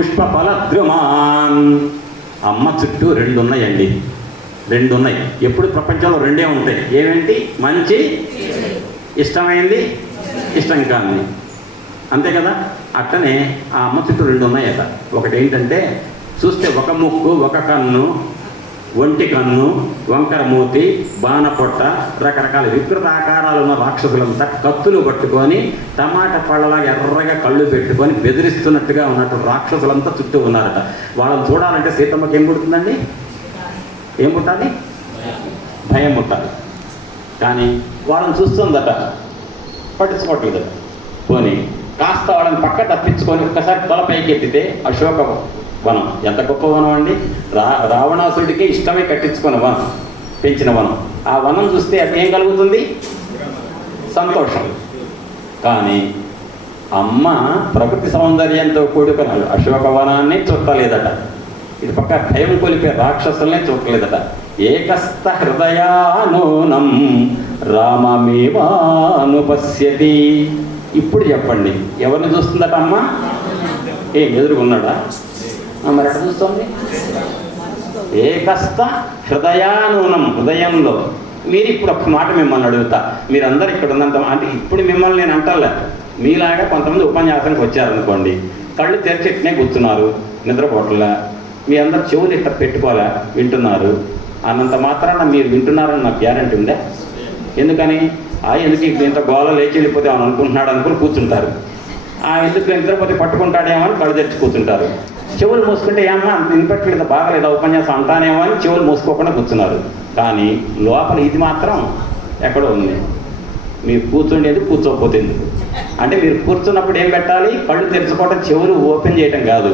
పుష్ప ఫలద్రుమాన్ అమ్మ చుట్టూ రెండు ఉన్నాయండి రెండు ఉన్నాయి ఎప్పుడు ప్రపంచంలో రెండే ఉంటాయి. ఏమేంటి మంచి ఇష్టమైంది ఇష్టం కాని అంతే కదా? అట్టనే ఆ అమ్మ చుట్టూ రెండు ఉన్నాయట ఒకటి ఏంటంటే చూస్తే ఒక ముక్కు ఒక కన్ను ఒంటి కన్ను వంకర మూతి బాణపొట్ట రకరకాల వికృత ఆకారాలు ఉన్న రాక్షసులంతా కత్తులు పట్టుకొని టమాటా పళ్ళలాగా ఎర్రగా కళ్ళు పెట్టుకొని బెదిరిస్తున్నట్టుగా ఉన్నట్టు రాక్షసులంతా చుట్టూ ఉన్నారట. వాళ్ళని చూడాలంటే సీతమ్మకి ఏం పుడుతుందండి? ఏం పుట్టాలి? భయం పుట్టాలి. కానీ వాళ్ళని చూస్తుందట. పట్టించుకోవట్లేదట పోనీ కాస్త వాళ్ళని పక్క తప్పించుకొని ఒక్కసారి తల పైకి ఎత్తితే అశోక వనం. ఎంత గొప్ప వనం అండి? రా రావణాసుడికి ఇష్టమే కట్టించుకున్న వనం పెంచిన వనం. ఆ వనం చూస్తే అది ఏం కలుగుతుంది? సంతోషం. కానీ అమ్మ ప్రకృతి సౌందర్యంతో కూడుకున్న అశోకవనాన్ని చూడలేదట. ఇది పక్క భయం కొలిపే రాక్షసుల్ని చూడలేదట. ఏకస్థ హృదయానూనం రామమేవానుపశ్యతి. ఇప్పుడు చెప్పండి ఎవరిని చూస్తుందట అమ్మ? ఏ ఎదురుకున్నాడా మరి ఎక్కడ చూస్తోంది ఏకస్థ హృదయానూనం హృదయంలో. మీరు ఇప్పుడు ఒక మాట మిమ్మల్ని అడుగుతా. మీరందరూ ఇక్కడ ఉన్నంత అంటే ఇప్పుడు మిమ్మల్ని నేను అంటలే. మీలాగా కొంతమంది ఉపన్యాసానికి వచ్చారనుకోండి. కళ్ళు తెరిచెట్నే కూర్చున్నారు. నిద్రపోవట్లే మీ అందరు చెవులు ఇట్లా పెట్టుకోలే వింటున్నారు. అన్నంత మాత్రాన మీరు వింటున్నారని నాకు గ్యారంటీ ఉందా? ఎందుకని? ఆ ఎందుకు ఇప్పుడు ఇంత గోల లేచి వెళ్ళిపోతే అనుకుంటున్నాడు అనుకుని కూర్చుంటారు. ఆ ఎందుకు నిద్రపోతే పట్టుకుంటాడేమో అని కళ్ళు తెరిచి కూర్చుంటారు. చెవులు మూసుకుంటే ఏమన్నా అంత ఇన్ఫెక్టెడ్ బాగలేదు ఉపన్యాసం అంటానేమో అని చెవులు మూసుకోకుండా కూర్చున్నారు. కానీ లోపల ఇది మాత్రం ఎక్కడో ఉంది. మీరు కూర్చుండేది కూర్చోకపోతే ఎందుకు అంటే మీరు కూర్చున్నప్పుడు ఏం పెట్టాలి? కళ్ళు తెరుచుకోవడం చెవులు ఓపెన్ చేయటం కాదు.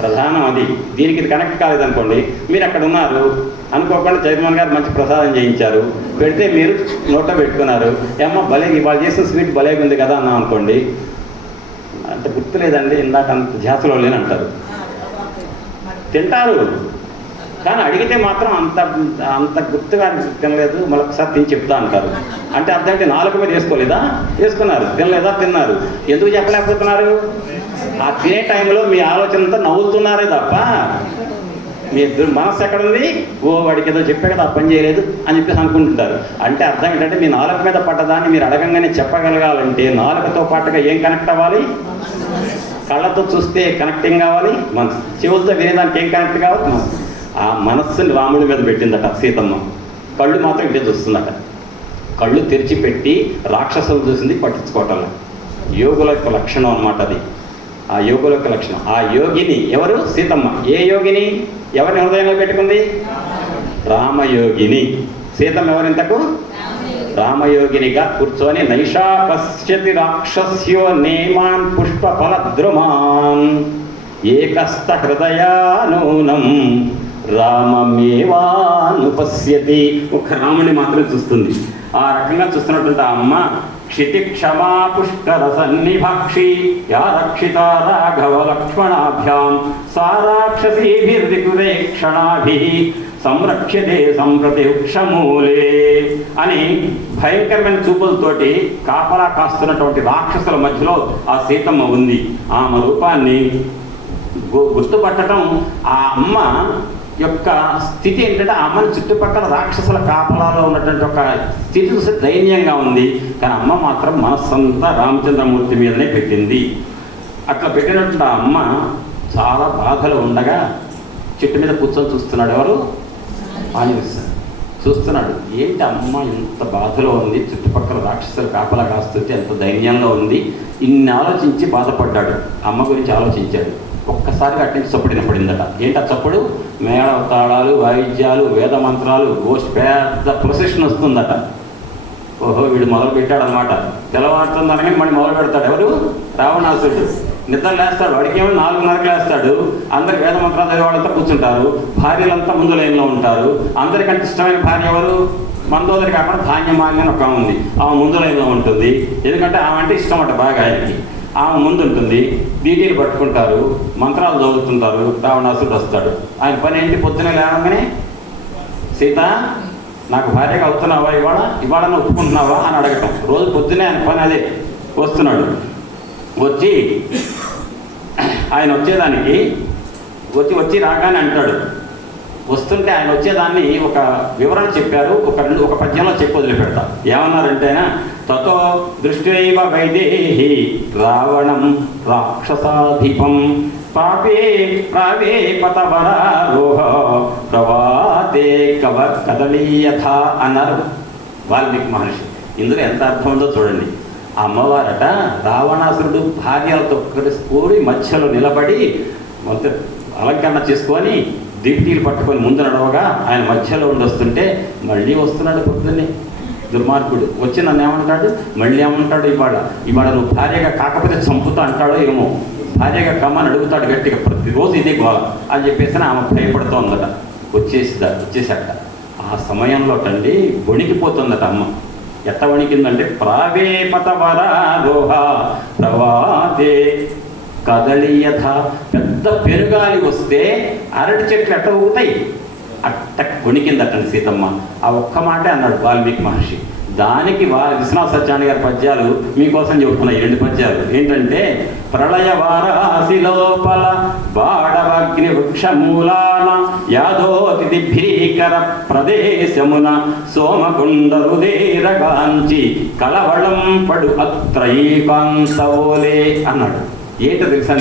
ప్రధానం అది. దీనికి ఇది కనెక్ట్ కాలేదనుకోండి మీరు అక్కడ ఉన్నారు అనుకోకుండా చైర్మన్ గారు మంచి ప్రసాదం చేయించారు పెడితే మీరు నోట్లో పెట్టుకున్నారు. ఏమో భలే ఇవాళ చేసిన స్వీట్ భలేగా ఉంది కదా అన్నాం అనుకోండి గుర్తులేదండి ఇందాక అంత ధ్యాసలో లేని అంటారు. తింటారు. కానీ అడిగితే మాత్రం అంత అంత గుర్తుగా తినలేదు మళ్ళీ ఒకసారి తిని చెప్తా అంటారు. అంటే అర్థం అంటే నాలుగు మీద వేసుకోలేదా? వేసుకున్నారు. తినలేదా? తిన్నారు. ఎందుకు చెప్పలేకపోతున్నారు? ఆ తినే టైంలో మీ ఆలోచన అంతా నవ్వుతున్నారే తప్ప మీ మనసు ఎక్కడ ఉంది ఓ వాడికి ఏదో చెప్పే కదా పని చేయలేదు అని చెప్పేసి అనుకుంటుంటారు. అంటే అర్థం ఏంటంటే మీ నాలుక మీద పడ్డదాన్ని మీరు అడగంగానే చెప్పగలగాలంటే నాలుకతో పాటుగా ఏం కనెక్ట్ అవ్వాలి? కళ్ళతో చూస్తే కనెక్టింగ్ కావాలి మనసు చెవులతో వినేదానికి ఏం కనెక్ట్ కావాలి? మనసు. ఆ మనస్సుని రాముడి మీద పెట్టిందట సీతమ్మ. కళ్ళు మాత్రం ఇటే చూస్తుందట. కళ్ళు తెరిచిపెట్టి రాక్షసులు చూసింది పట్టించుకోవటం యోగుల యొక్క లక్షణం అన్నమాట అది. ఆ యోగుల యొక్క లక్షణం. ఆ యోగిని ఎవరు? సీతమ్మ. ఏ యోగిని? ఎవరిని హృదయంలో పెట్టుకుంది? రామయోగిని. సీతమ్మ ఎవరింతకు? రామయోగినిగా కూర్చొని నైషా పశ్యతి రాక్షస్యో నేమాన్ పుష్ప ఫలద్రుమాన్ ఏకస్థ హృదయానూనం రామమేవానుపశ్యతి. ఒక రాముని మాత్రం చూస్తుంది. ఆ రకంగా చూస్తున్నటువంటి ఆ అమ్మ క్షితి క్షమా పుష్కర సన్నిభాక్షి యా రక్షిత రాఘవ లక్ష్మణాభ్యాం. సారాక్షసీభిర్దికురే క్షణాభి. సంరక్ష్యతే సంప్రతి వృక్షమూలే అని భయంకరమైన చూపులతోటి కాపలా కాస్తున్నటువంటి రాక్షసుల మధ్యలో ఆ సీతమ్మ ఉంది. ఆమె రూపాన్ని గు- గుర్తుపట్టడం ఆ అమ్మ యొక్క స్థితి ఏంటంటే ఆ అమ్మని చుట్టుపక్కల రాక్షసుల కాపలాలో ఉన్నటువంటి ఒక స్థితి చూస్తే దైన్యంగా ఉంది. కానీ అమ్మ మాత్రం మనస్సంతా రామచంద్రమూర్తి మీదనే పెట్టింది. అట్లా పెట్టినటువంటి ఆ అమ్మ చాలా బాధలు ఉండగా చెట్టు మీద కూర్చొని చూస్తున్నాడు ఎవరు? ఆంజనేయ చూస్తున్నాడు ఏంటి అమ్మ ఇంత బాధలో ఉంది? చుట్టుపక్కల రాక్షసులు కాపలా కాస్తుంటే ఎంత ధైర్యంలో ఉంది? ఇన్ని ఆలోచించి బాధపడ్డాడు. అమ్మ గురించి ఆలోచించాడు. ఒక్కసారిగా అట్టించి చప్పుడిన పడిందట ఏంటి ఆ చప్పుడు? మేళ తాళాలు వాయిద్యాలు వేద మంత్రాలు గోష్ పెద్ద ప్రొసెషన్ వస్తుందట. ఓహో వీడు మొదలు పెట్టాడు అనమాట తెల్లవారుతుందనగానే మళ్ళీ మొదలు పెడతాడు ఎవరు? రావణాసుడు నిద్ర లేస్తాడు. వాడికేమో నాలుగున్నరకు లేస్తాడు. అందరు వేద మంత్రాలు వాళ్ళంతా కూర్చుంటారు. భార్యలంతా ముందు లైన్లో ఉంటారు. అందరికంటే ఇష్టమైన భార్య ఎవరు? మందోదరి కాకుండా ధాన్యమాలి అని ఒక ఆమె ఉంది. ఆమె ముందు లైన్లో ఉంటుంది. ఎందుకంటే ఆమె అంటే ఇష్టం అంట బాగా ఆయనకి. ఆమె ముందు ఉంటుంది. బీటీలు పట్టుకుంటారు. మంత్రాలు చదువుతుంటారు. రావణాసుడు వస్తాడు. ఆయన పని ఏంటి? పొద్దునే లేవగానే సీత నాకు భార్యగా అవుతున్నావా ఇవాళ? ఇవాళ ఒప్పుకుంటున్నావా అని అడగటం. రోజు పొద్దునే ఆయన పని అదే. వస్తున్నాడు. వచ్చి ఆయన వచ్చేదానికి వచ్చి వచ్చి రాగానే అంటాడు. వస్తుంటే ఆయన వచ్చేదాన్ని ఒక వివరణ చెప్పారు ఒక రెండు ఒక పద్యంలో చెప్పి వదిలిపెడతా. ఏమన్నారంటే ఆయన తతో దృష్టివ వైదేహి రావణం రాక్షసాధిపం పాపే ప్రావే పతవరారోహ ప్రవాతే కవ కదలీయథ అన్నారు వాల్మీకి మహర్షి ఇందులో ఎంత అర్థం ఉందో చూడండి. అమ్మవారట రావణాసురుడు భార్యలతో కలిసి కూడి మధ్యలో నిలబడి అలంకరణ చేసుకొని దీప్తిలు పట్టుకొని ముందు నడవగా ఆయన మధ్యలో ఉండి వస్తుంటే మళ్ళీ వస్తున్నాడు పొద్దున్నే. దుర్మార్గుడు. వచ్చి నన్ను ఏమంటాడు? మళ్ళీ ఏమంటాడు ఇవాళ? ఇవాళ నువ్వు భార్యగా కాకపోతే చంపుతా అంటాడో ఏమో. భార్యగా కమ్మని అడుగుతాడు గట్టిగా ప్రతిరోజు ఇదే గోల అని చెప్పేసి ఆమె భయపడుతోందట. వచ్చేసి వచ్చేసట ఆ సమయంలో టండి వణికిపోతుందట అమ్మ. ఎట్ట వణికిందంటే ప్రావేపత వరారోహ ప్రవాదే కదలియథ పెద్ద పెరుగాలి వస్తే అరటి చెట్లు ఎట్ట ఊగుతాయి అట్ట వణికిందట సీతమ్మ. ఆ ఒక్క మాటే అన్నాడు వాల్మీకి మహర్షి. దానికి వా విశ్వనాథ్ సత్యాన్ని గారి పద్యాలు మీకోసం చెబుతున్నాయి ఈ రెండు పద్యాలు. ఏంటంటే ప్రళయ వారాసి లోపల బాడవగ్ని వృక్షమూలాన యాదోతి భీకర ప్రదేశమున సోమకుండరుదేరగాంచి కలవళం పడు అత్రైకాంతవోలే అన్నాడు. ఏంటో తెలుసా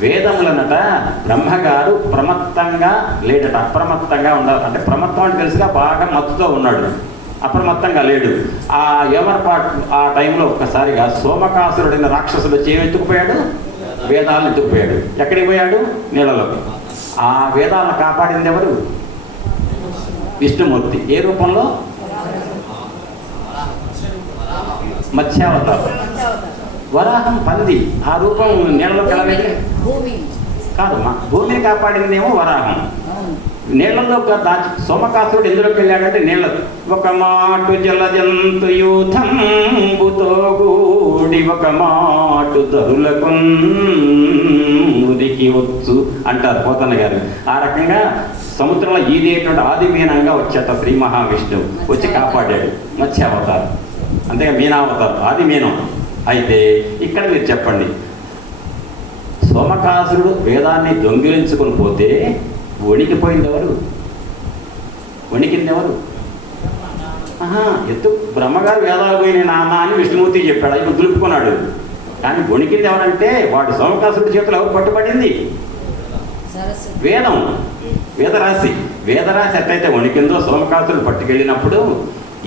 వేదములనట బ్రహ్మగారు ప్రమత్తంగా లేడట అప్రమత్తంగా ఉండాలి అంటే ప్రమత్తం అంటే తెలుసుగా బాగా మత్తుతో ఉన్నాడు. అప్రమత్తంగా లేడు. ఆ యమర్పాటు ఆ టైంలో ఒక్కసారిగా సోమకాసురుడైన రాక్షసుడు వచ్చి ఏమి ఎత్తుకుపోయాడు వేదాలను ఎత్తుకుపోయాడు. ఎక్కడికి పోయాడు? నీళ్ళలోకి. ఆ వేదాలను కాపాడింది ఎవరు? విష్ణుమూర్తి. ఏ రూపంలో? మత్స్యావతారం. వరాహం పంది. ఆ రూపం నీళ్ళలోకి ఎలా కాదు మా భూమిని కాపాడిందేమో వరాహం. నీళ్ళలో నీళ్ళలో దాచి సోమకాసుడు ఎందులోకి వెళ్ళాడంటే నీళ్ళ ఒక మాటు జలజంతు యూథంబుతో గూడి ఒక మాటు దరులకు ముదికి వచ్చు అంటారు పోతన్న గారు. ఆ రకంగా సముద్రంలో ఈదేటువంటి ఆదిమీనంగా వచ్చేట శ్రీ మహావిష్ణువు. వచ్చి కాపాడాడు. మత్స్యావతారం. అంతేగా మీనావతారం. ఆది మీనం అయితే ఇక్కడ మీరు చెప్పండి. సోమకాసురుడు వేదాన్ని దొంగిలించుకొని పోతే వణికిపోయింది ఎవరు వణికింది ఎవరు ఆహా ఎత్తు బ్రహ్మగారు వేదాలు పోయిన నాన్న అని విష్ణుమూర్తి చెప్పాడు. ఇప్పుడు దులుపుకున్నాడు. కానీ వణికింది ఎవరంటే వాడు సోమకాసురుడి చేతిలో ఎవరు పట్టుబడింది. వేదం వేదరాశి. వేదరాశి ఎట్టయితే వణికిందో సోమకాసురుడు పట్టుకెళ్ళినప్పుడు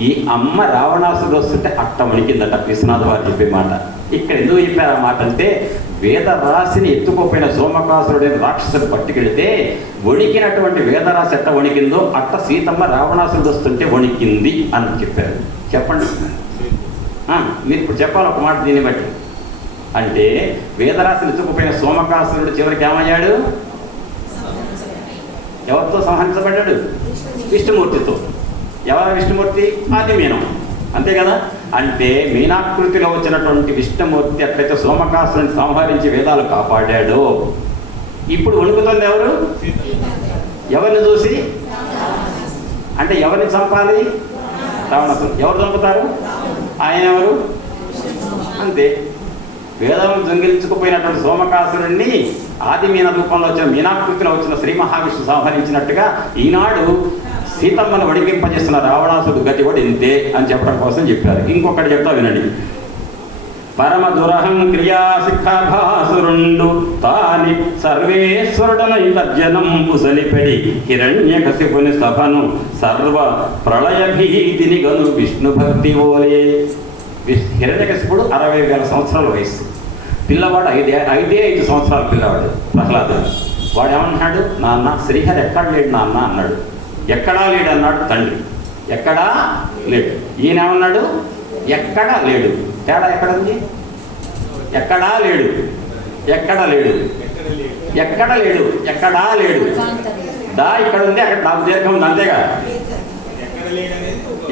ఈ అమ్మ రావణాసురుడు వస్తుంటే అట్ట వణికిందట. విశ్వనాథ్ వారు చెప్పే మాట. ఇక్కడ ఎందుకు చెప్పారు ఆ మాట అంటే వేదరాశిని ఎత్తుకోపోయిన సోమకాసురుడైన రాక్షసుడు పట్టుకెళితే వణికినటువంటి వేదరాశి ఎట్ట వణికిందో అట్ట సీతమ్మ రావణాసురుడు వస్తుంటే వణికింది అని చెప్పారు. చెప్పండి. మీరు ఇప్పుడు చెప్పాలి ఒక మాట దీన్ని బట్టి. అంటే వేదరాశిని ఎత్తుకుపోయిన సోమకాసురుడు చివరికి ఏమయ్యాడు? ఎవరితో సంహరించబడ్డాడు? విష్ణుమూర్తితో. ఎవరు విష్ణుమూర్తి? ఆది మీనం అంతే కదా? అంటే మీనాకృతిలో వచ్చినటువంటి విష్ణుమూర్తి ఎట్లయితే సోమకాసుని సంహరించి వేదాలు కాపాడాడు ఇప్పుడు వణుకుతుంది ఎవరు? ఎవరిని చూసి? అంటే ఎవరిని చంపాలి? రావణాసుడు ఎవరు చంపుతారు? ఆయన ఎవరు? అంతే. వేదం దొంగిలించుకుపోయినటువంటి సోమకాసురుణ్ణి ఆది మీన రూపంలో వచ్చిన మీనాకృతిలో వచ్చిన శ్రీ మహావిష్ణు సంహరించినట్టుగా ఈనాడు సీతమ్మను వడికింపజేస్తున్న రావణాసుడు గతి కూడా ఇంతే అని చెప్పడం కోసం చెప్పారు. ఇంకొకటి చెప్తా వినండి. పరమ దురహం క్రియా తాని సర్వేశ్వరుడన తర్జనం పుసలిపెడి హిరణ్య కసిపుని సభను సర్వ ప్రళయ భీతిని గను విష్ణు భక్తి ఓలే. హిరణ్యకశిపుడు అరవై వేల సంవత్సరాల వయస్సు. పిల్లవాడు ఐదే ఐదే ఐదు సంవత్సరాల పిల్లవాడు ప్రహ్లాదుడు. వాడు ఏమన్నాడు నాన్న శ్రీహరి ఎక్కడ లేడు నాన్న? అన్నాడు. ఎక్కడా లేడు అన్నాడు తండ్రి. ఎక్కడా లేడు. ఈయన ఏమన్నాడు ఎక్కడా లేడు. తేడా ఎక్కడ ఉంది ఎక్కడా లేడు. ఎక్కడ లేడు. ఎక్కడ లేడు. ఎక్కడా లేడు. దా ఇక్కడ ఉంది. అక్కడ నాకు దీర్ఘం ఉంది. అంతేగా.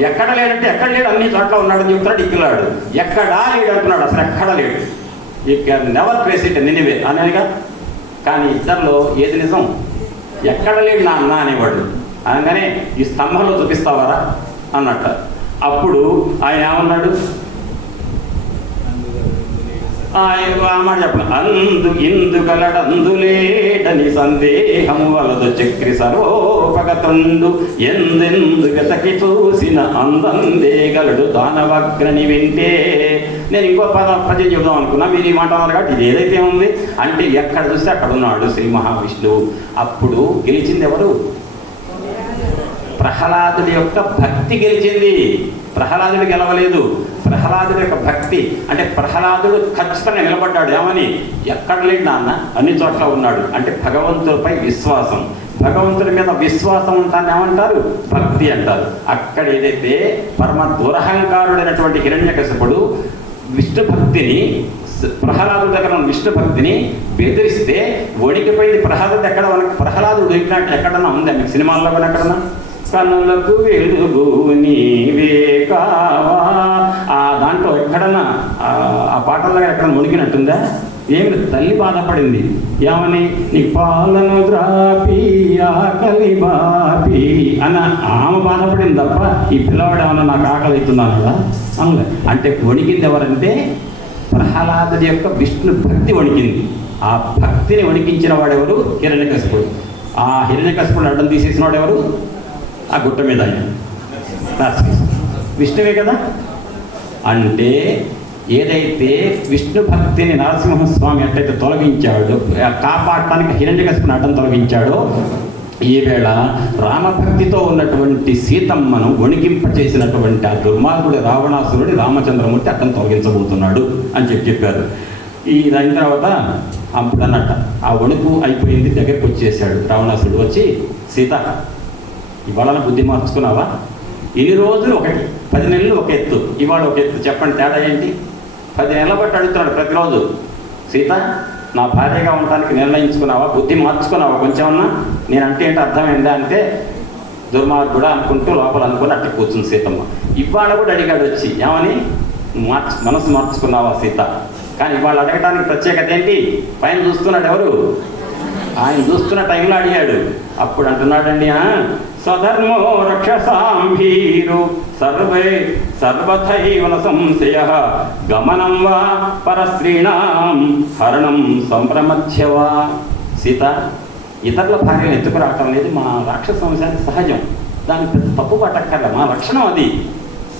ఎక్కడ లేడంటే ఎక్కడ లేడు? అన్ని చోట్ల ఉన్నాడు అని చెప్తున్నాడు ఇక్కలాడు ఎక్కడా లేడు అంటున్నాడు. అసలు ఎక్కడ లేడు? ఈ నెవర్ ప్లేస్ ఇట్ నినివే అనేగా కానీ ఇద్దరిలో ఏది నిజం? ఎక్కడ లేడు నా అన్న అనేవాడు. అనగానే ఈ స్తంభంలో చూపిస్తావారా? అన్నట్ట. అప్పుడు ఆయన ఏమన్నాడు? మాట చెప్పండి అందు ఇందు కలడందులేడని సందేహము వలదు చక్రి సరోపగతుండు ఎందెందు వెతకి చూసిన అందందే గలడు దానవగ్రని వింటే. నేను ఇంకో పద పద్యం చెబుదాం అనుకున్నా. మీరు ఈ మాట అన్నారు కాబట్టి ఇది ఏదైతే ఉంది? అంటే ఎక్కడ చూస్తే అక్కడ ఉన్నాడు శ్రీ మహావిష్ణువు. అప్పుడు గెలిచింది ఎవరు? ప్రహ్లాదుడి యొక్క భక్తి గెలిచింది. ప్రహ్లాదుడు గెలవలేదు. ప్రహ్లాదుడి యొక్క భక్తి అంటే ప్రహ్లాదుడు ఖచ్చితంగా నిలబడ్డాడు. ఏమని? ఎక్కడ లేడు నాన్న? అన్ని చోట్ల ఉన్నాడు. అంటే భగవంతుడిపై విశ్వాసం. భగవంతుడి మీద విశ్వాసం ఉంటాను ఏమంటారు? భక్తి అంటారు. అక్కడ ఏదైతే పరమ దురహంకారుడైనటువంటి హిరణ్యకశపుడు విష్ణు భక్తిని ప్రహ్లాదుడి దగ్గర ఉన్న విష్ణు భక్తిని బెదిరిస్తే వణికిపోయింది ప్రహ్లాదుడు ఎక్కడ? ప్రహ్లాదుడు దొరికినట్టు ఎక్కడన్నా ఉందా? మీకు సినిమాల్లో కూడా ఎక్కడన్నా? కన్నులకు వెలుగు నీవే కావా? ఆ దాంట్లో ఎక్కడన్నా ఆ పాటల్లో ఎక్కడ మునిగినట్టుందా? ఏమి తల్లి బాధపడింది. ఏమని? నీ పాలను ద్రాపి ఆకలి బాపి అన్న ఆమె బాధపడింది తప్ప ఈ పిల్లవాడు ఏమన్నా నాకు ఆకలి అవుతున్నాను కదా అవును అంటే వణికింది ఎవరంటే ప్రహ్లాదుడి యొక్క విష్ణు భక్తి వణికింది. ఆ భక్తిని వణికించిన వాడెవరు? హిరణ్యకశపుడు. ఆ హిరణ్యకశపుడు అడ్డం తీసేసిన వాడెవరు? ఆ గుట్ట మీద విష్ణువే కదా? అంటే ఏదైతే విష్ణు భక్తిని నరసింహస్వామి ఎట్లయితే తొలగించాడో కాపాడటానికి హిరణ్యకశిపుని అడ్డం తొలగించాడో ఈవేళ రామభక్తితో ఉన్నటువంటి సీతమ్మను వణికింపచేసినటువంటి ఆ దుర్మార్గుడి రావణాసురుడి రామచంద్రమూర్తి అడ్డం తొలగించబోతున్నాడు అని చెప్పి చెప్పారు. ఈ దాని తర్వాత అప్పుడు అన్నట్ట ఆ వణుకు అయిపోయింది దగ్గరికి వచ్చేసాడు రావణాసురుడు. వచ్చి సీత ఇవాళ బుద్ధి మార్చుకున్నావా? ఇన్ని రోజులు ఒకటి పది నెలలు ఒక ఎత్తు. ఇవాళ ఒక ఎత్తు. చెప్పండి తేడా ఏంటి? పది నెలల బట్టి అడుగుతున్నాడు ప్రతిరోజు. సీత నా భార్యగా ఉండడానికి నిర్ణయించుకున్నావా? బుద్ధి మార్చుకున్నావా? కొంచెమన్నా? నేను అంటే ఏంటి అర్థమైందా అంటే దుర్మార్గుడా అనుకుంటూ లోపల అనుకుని అట్లా కూర్చుంది సీతమ్మ. ఇవాళ కూడా అడిగాడు వచ్చి ఏమని? మార్చు మనసు మార్చుకున్నావా సీత? కానీ ఇవాళ అడగడానికి ప్రత్యేకత ఏంటి? పైన చూస్తున్నాడు ఎవరు? ఆయన చూస్తున్న టైంలో అడిగాడు. అప్పుడు అంటున్నాడండి సధర్మో రక్షసాం భీరు సర్వే సర్వథైవ సంశయ గమనం వా పరస్త్రీణాం. హరణం సంప్రమధ్యవా సీత ఇతరుల భార్యను ఎత్తుకురావటం అనేది మా రాక్షస వంశానికి సహజం. దానికి పెద్ద తప్పు పట్టక్కర్లే. మా లక్షణం అది.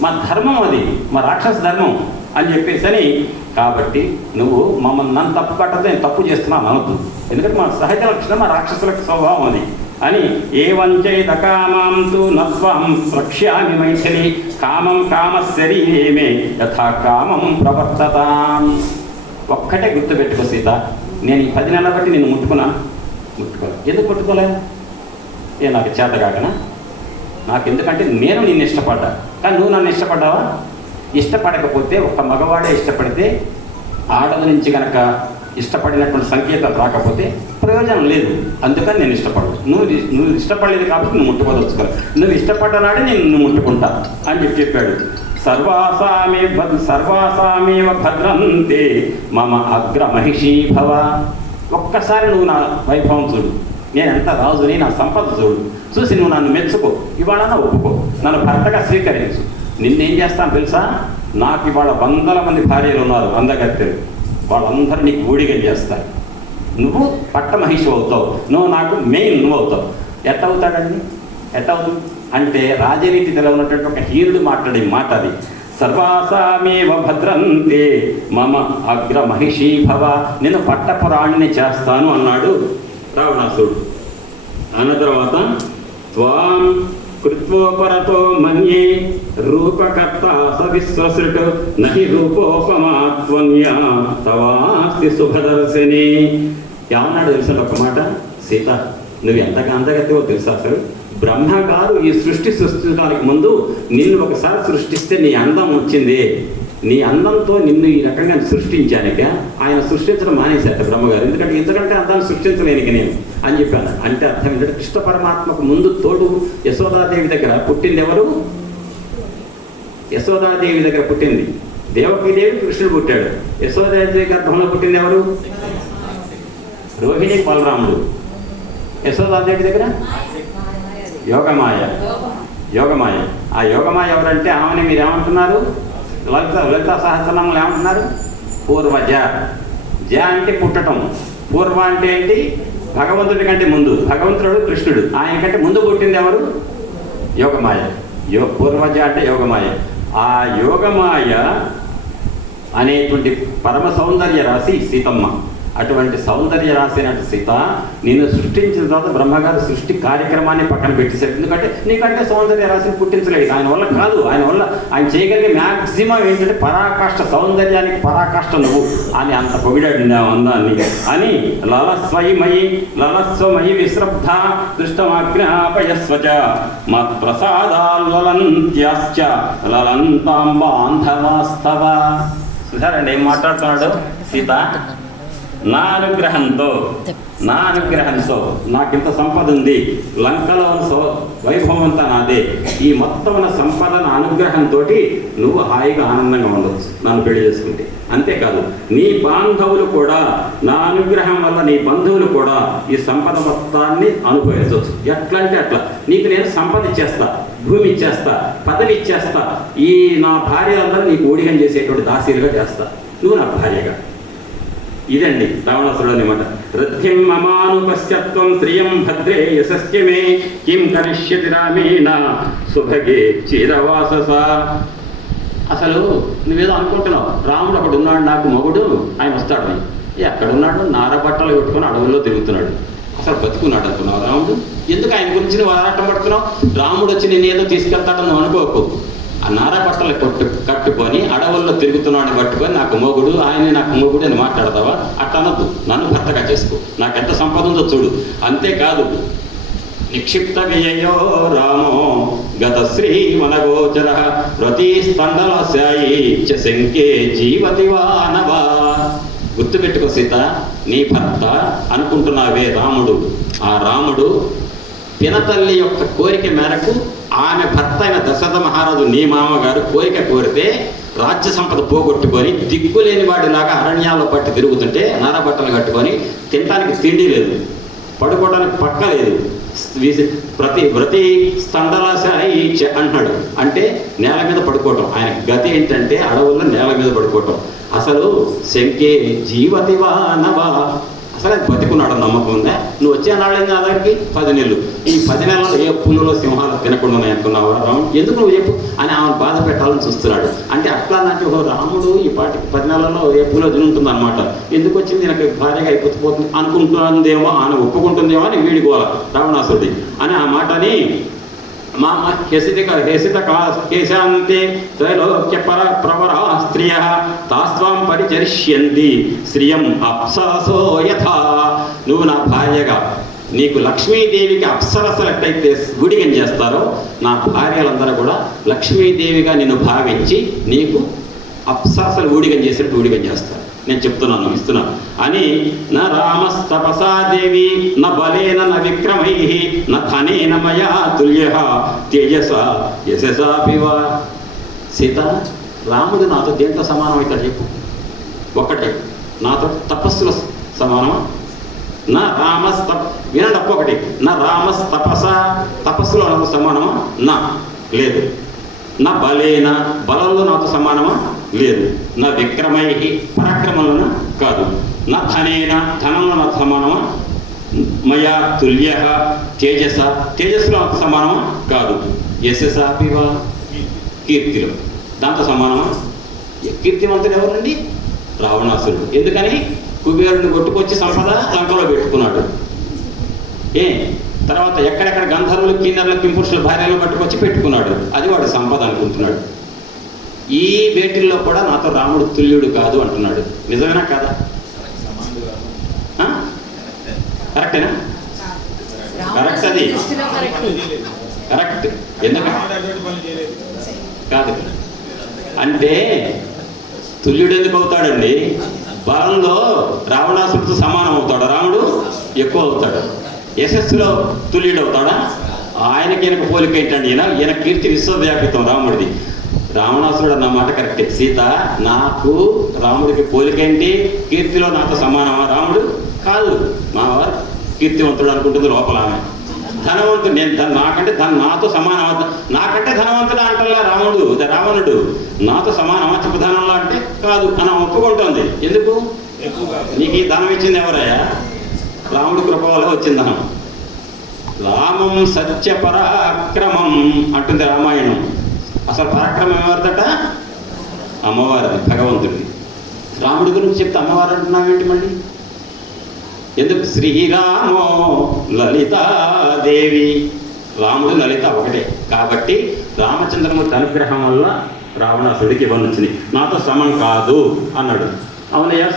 మా ధర్మం అది. మా రాక్షస ధర్మం అని చెప్పేసి కాబట్టి నువ్వు మమ్మల్ని నన్ను తప్పు పట్టదు నేను తప్పు చేస్తున్నాను అనొద్దు. ఎందుకంటే మా సహజ లక్షణం మా రాక్షసులకు స్వభావం అది. అని ఏ వంచైత కామాం తు నస్వాం రక్ష్యామి మైథిలి. కామం కామ శరీరేమే యథా కామం ప్రవర్తతాం. ఒక్కటే గుర్తుపెట్టుకో సీత నేను ఈ పది నెలల బట్టి నేను ముట్టుకున్నా. ముట్టుకోలే ఎందుకు ముట్టుకోలే? ఏ నాకు చేత కాకనా? నాకు ఎందుకంటే నేను నిన్ను ఇష్టపడ్డా. కానీ నువ్వు నన్ను ఇష్టపడ్డావా? ఇష్టపడకపోతే ఒక మగవాడే ఇష్టపడితే ఆడల నుంచి కనుక ఇష్టపడినటువంటి సంకేతాలు రాకపోతే ప్రయోజనం లేదు. అందుకని నేను ఇష్టపడదు నువ్వు నువ్వు ఇష్టపడలేదు కాబట్టి నువ్వు ముట్టుకోదలుచుకోవాలి నువ్వు ఇష్టపడ్డనాడే నేను నువ్వు ముట్టుకుంటా అని చెప్పి చెప్పాడు. సర్వాసామే భద్ సర్వాసామేవ భద్రంతే మమ అగ్ర మహిషీ భవ. ఒక్కసారి నువ్వు నా వైభవం చూడు. నేను ఎంత రాజుని నా సంపద చూడు. చూసి నువ్వు నన్ను మెచ్చుకో. ఇవాళ ఒప్పుకో. నన్ను భర్తగా స్వీకరించు. నిన్నేం చేస్తాను తెలుసా? నాకు ఇవాళ వందల మంది భార్యలు ఉన్నారు అందగత్తెలు వాళ్ళందరూ నీకు ఊడిగా చేస్తారు. నువ్వు పట్ట మహిషి అవుతావు నువ్వు నాకు మెయిన్ నువ్వు అవుతావు ఎట్ట అవుతాడండి ఎట్ట అవుతుంది అంటే రాజనీతి ఉన్నటువంటి ఒక హీరుడు మాట్లాడే మాట అది. సర్వాసామేవ భద్రంతే మమ అగ్ర మహిషీ భవ నేను పట్టపురాణిని చేస్తాను అన్నాడు రావణాసుడు. అన్న తర్వాత త్వాం కృత్వోపరతో మన్యే రూపకర్త సవిశ్వసృట్ నహి రూపోపమాత్మన్య తవాస్తి శుభదర్శిని ఏమన్నాడు తెలిసిన ఒక మాట? సీత నువ్వు ఎంతగా అందగతివో తెలుసా అసలు? బ్రహ్మగారు ఈ సృష్టి సృష్టించడానికి ముందు నిన్ను ఒకసారి సృష్టిస్తే నీ అందం వచ్చింది. నీ అందంతో నిన్ను ఈ రకంగా సృష్టించానిక ఆయన సృష్టించడం మానేశాట బ్రహ్మగారు. ఎందుకంటే ఇంతకంటే అందాన్ని సృష్టించలేనిక నేను అని చెప్పాను. అంటే అర్థం ఏంటంటే కృష్ణ పరమాత్మకు ముందు తోడు యశోదాదేవి దగ్గర పుట్టింది ఎవరు? యశోదాదేవి దగ్గర పుట్టింది. దేవకీదేవి కృష్ణుడు పుట్టాడు. యశోదాదేవి గర్భంలో పుట్టింది ఎవరు? రోహిణి బలరాముడు. యశోదాదేవి దగ్గర? యోగమాయ. యోగమాయ. ఆ యోగమాయ ఎవరంటే ఆమెని మీరు ఏమంటున్నారు? లలిత లలిత సహస్రనామంలో ఏమంటున్నారు? పూర్వజ. జ అంటే పుట్టటం. పూర్వ అంటే ఏంటి? భగవంతుడి కంటే ముందు. భగవంతుడు కృష్ణుడు. ఆయన కంటే ముందు పుట్టింది ఎవరు? యోగమాయ. యో పూర్వజ అంటే యోగమాయ. ఆ యోగమాయ అనేటువంటి పరమ సౌందర్య రాశి సీతమ్మ. అటువంటి సౌందర్య రాసినటువంటి సీత నేను సృష్టించిన తర్వాత బ్రహ్మగారు సృష్టి కార్యక్రమాన్ని పక్కన పెట్టేశారు. ఎందుకంటే నీకంటే సౌందర్య రాశిని పుట్టించలేదు. ఆయన వల్ల కాదు. ఆయన వల్ల ఆయన చేయగలిగే మ్యాక్సిమం ఏంటంటే పరాకాష్ట సౌందర్యానికి పరాకాష్ట నువ్వు అని అంత పొగిడాడు నా అందాన్ని. అని లలస్వయమయి లలస్వమయి విశ్రబ్ధ దృష్టమాజ్ఞాపయస్వచ మత్ప్రసాదాల్వలంత్యాశ్చ లలంతాం బాంధవాస్తవ చూసారండి ఏం మాట్లాడుతున్నాడు? సీత? నా అనుగ్రహంతో నా అనుగ్రహంతో నాకింత సంపద ఉంది. లంకలో సో- వైభవం అంతా నాదే. ఈ మొత్తం ఉన్న సంపద నా అనుగ్రహంతో నువ్వు హాయిగా ఆనందంగా ఉండవచ్చు నన్ను పెళ్ళి చేసుకుంటే. అంతేకాదు నీ బాంధవులు కూడా నా అనుగ్రహం వల్ల నీ బంధువులు కూడా ఈ సంపద మొత్తాన్ని అనుభవించవచ్చు ఎట్లా అంటే అట్లా. నీకు నేను సంపద ఇచ్చేస్తా భూమి ఇచ్చేస్తా పదవి ఇచ్చేస్తా. ఈ నా భార్యలందరూ నీకు ఊడిగం చేసేటువంటి దాసీలుగా చేస్తా. నువ్వు నా భార్యగా. ఇదండి రావణాసురుడు అనమాట రథ్యం మమానుపశ్చత్వం శ్రియం భద్రే యశస్య మే కిం కరిష్యతి రామేణ సుభగే చిరవాసస అసలు నువ్వేదో అనుకుంటున్నావు రాముడు అక్కడ ఉన్నాడు నాకు మగుడు ఆయన వస్తాడు ఎక్కడ ఉన్నాడు నార బట్టలు కొట్టుకొని అడవుల్లో తిరుగుతున్నాడు. అసలు బతుకున్నాడు అనుకున్నావు రాముడు? ఎందుకు ఆయన గురించి నువ్వు ఆరాటం పడుతున్నావు రాముడు వచ్చి నేను ఏదో తీసుకెళ్తాడని నువ్వు అనుకోకు. ఆ నారా బట్టలు కొట్టు తిరుగుతున్నాడు పట్టుకొని నాకు మొగుడు ఆయన నాకు మొగుడు అని మాట్లాడతావా? అట్టనద్దు. నన్ను భర్తగా చేసుకో. నాకు ఎంత సంపద ఉందో చూడు. అంతేకాదు నిక్షిప్త వ్యయో రామో గత శ్రీ మనగోచర ప్రతిస్పందనశాయి చ శంకే జీవతి వానవా. గుర్తుపెట్టుకో సీత నీ భర్త అనుకుంటున్నావే రాముడు. ఆ రాముడు పినతల్లి యొక్క కోరిక మేరకు ఆమె భర్త అయిన దశరథ మహారాజు నీ మామగారు కోరిక కోరితే రాజ్య సంపద పోగొట్టుకొని దిక్కులేని వాడిలాగా అరణ్యాల్లో పట్టి తిరుగుతుంటే నారబట్టలు కట్టుకొని తినడానికి తిండి లేదు పడుకోవడానికి పక్క లేదు. ప్రతి ప్రతి స్తండలాశాయి అంటున్నాడు అంటే నేల మీద పడుకోవటం. ఆయన గతి ఏంటంటే అడవుల్లో నేల మీద పడుకోవటం. అసలు శంకే జీవతి నవా అసలు అది బతికున్నాడు నమ్మకం ఉందా? నువ్వు వచ్చే నాళ్ళేం నా దగ్గరికి? పది నెలలు. ఈ పది నెలల్లో ఏ పులులో సింహాలు తినకుండా ఉన్నాయనుకున్నావు రాముడు? ఎందుకు నువ్వు చెప్పు? అని ఆమెను బాధ పెట్టాలని చూస్తున్నాడు. అంటే అట్లా నాకు ఓ రాముడు ఈ పాటికి పది నెలల్లో ఏ పులో తినుంటుంది అనమాట ఎందుకు వచ్చింది? నాకు భార్యగా అయిపోతుంది అనుకుంటుందేమో ఆమె ఒప్పుకుంటుందేమో అని వీడికోవాలి రావణాసుడి అని ఆ మాటని మా హెసిత హెసిత కేశాంతే త్రైలోక్య పర ప్రవ స్త్రియ తాస్వాం పరిచరిష్యంతి. శ్రియం అప్సరసో యథా. నువ్వు నా భార్యగా నీకు లక్ష్మీదేవికి అప్సరసలు ఎట్లయితే గుడిగం చేస్తారో నా భార్యలందరూ కూడా లక్ష్మీదేవిగా నిన్ను భావించి నీకు అప్సరసలు ఊడిగం చేసినట్టు ఊడిగం చేస్తారు. నేను చెప్తున్నాను ఇస్తున్నాను. అని నా రామస్తపసాదేవి నా న బలేన న విక్రమై న ధనేన మయా తుల్య. తేజస యశసాపివా సీత రాముడు నాతో దేంట్లో సమానం అవుతాడు చెప్పు. ఒకటి నాతో తపస్సుల సమానమా? నా రామస్త వినండి అప్పు ఒకటి. నా రామస్తపస తపస్సులో నాకు సమానమా? నా. లేదు. నా బలేన బలంలో నాతో సమానమా? లేదు. నా విక్రమై పరాక్రమంలోన కాదు. నా ధనేన ధనంలో నాకు సమానమా? మయా తుల్య తేజస తేజస్సులో నాతో సమానమా? కాదు. యశసాపివా కీర్తిలో. దాంతో సమానమా? కీర్తివంతుడు ఎవరండి? రావణాసురుడు. ఎందుకని? కుబేరుని కొట్టుకొచ్చి సంపద లంకలో పెట్టుకున్నాడు. ఏ? తర్వాత ఎక్కడెక్కడ గంధర్వులు కిన్నెర్లు కింపురుషుల భార్యలు పట్టుకొచ్చి పెట్టుకున్నాడు. అది వాడు సంపద అనుకుంటున్నాడు. ఈ వేటిల్లో కూడా నాతో రాముడు తుల్యుడు కాదు అంటున్నాడు. నిజమేనా కాదా? ఆ? కరెక్టేనా? కరెక్ట్ అది. కరెక్ట్. ఎందుకంటే కాదు. అంటే తుల్యుడు ఎందుకు అవుతాడండి? బలంలో రావణాసుడితో సమానం అవుతాడు? రాముడు ఎక్కువ అవుతాడు. యశస్సులో తుల్యుడు అవుతాడా? ఆయనకి ఈయనకు పోలిక ఏంటండి? ఈయన ఈయన కీర్తి విశ్వవ్యాపితం రాముడిది. రావణాసురుడు అన్న మాట కరెక్టే. సీత నాకు రాముడికి పోలిక ఏంటి? కీర్తిలో నాతో సమానమా? రాముడు కాదు. మా వారు కీర్తివంతుడు అనుకుంటుంది లోపల ఆమె. ధనవంతుడు నేను నాకంటే ధన నాతో సమానం నాకంటే ధనవంతుడు రాముడు రావణుడు. నాతో సమానమా చెప్పధనంలో అంటే కాదు అని ఆమె ఒప్పుకుంటోంది. ఎందుకు? నీకు ఈ ధనం ఇచ్చింది ఎవరయ్యా? రాముడు కృప వల్ల వచ్చింది ధనం. రామం సత్య పరాక్రమం అంటుంది రామాయణం. అసలు పరాక్రమం ఎవరిదట? అమ్మవారిది భగవంతుడిది. రాముడి గురించి చెప్తే అమ్మవారు అంటున్నావేంటి మళ్ళీ? ఎందుకు? శ్రీరామో లలితాదేవి. రాముడు లలిత ఒకటే. కాబట్టి రామచంద్రమూర్తి అనుగ్రహం వల్ల రావణాసుడికి ఇవ్వనొచ్చింది నాతో సమం కాదు అన్నాడు. అవునయ్యా